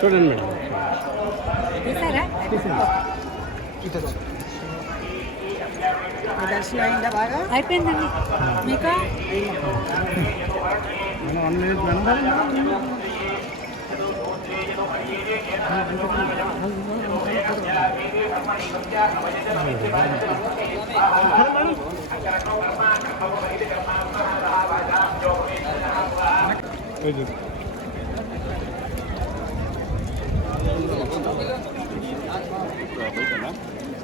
చూడండి మేడం తీసారా మీ దర్శనం అయిందా బాగా అయిపోయిందండి మీకు మనం వన్ మినిట్ మేడం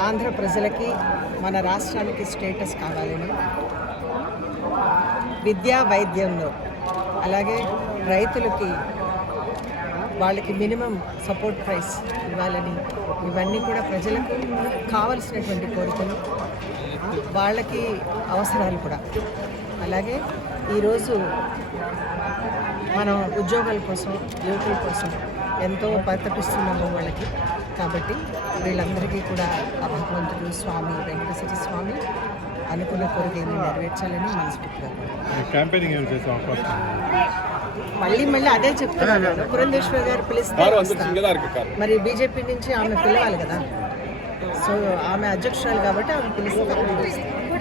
Andhra ప్రజలకి మన రాష్ట్రానికి స్టేటస్ కావాలని విద్యా వైద్యంలో అలాగే రైతులకి వాళ్ళకి మినిమం సపోర్ట్ ప్రైస్ ఇవ్వాలని ఇవన్నీ కూడా ప్రజలకు కావలసినటువంటి కోరికలు వాళ్ళకి అవసరాలు కూడా. అలాగే ఈరోజు మనం ఉద్యోగాల కోసం యువకుల కోసం ఎంతో పరితపిస్తున్నాము వాళ్ళకి కాబట్టి వీళ్ళందరికీ కూడా ఆ భగవంతుడు స్వామి వెంకటేశ్వర స్వామి అనుకున్న కోరికని నెరవేర్చాలని మనస్ఫూర్తిగా కోరుకుంటున్నాను. క్యాంపెయినింగ్ ఏం చేసే అవకాశం మళ్ళీ మళ్ళీ అదే చెప్తున్నాను పురంధేశ్వరి గారు పిలిస్తే. మరి బీజేపీ నుంచి ఆమె పిలవాలి కదా సో ఆమె అధ్యక్షురాలు కాబట్టి ఆమె పిలిస్తే.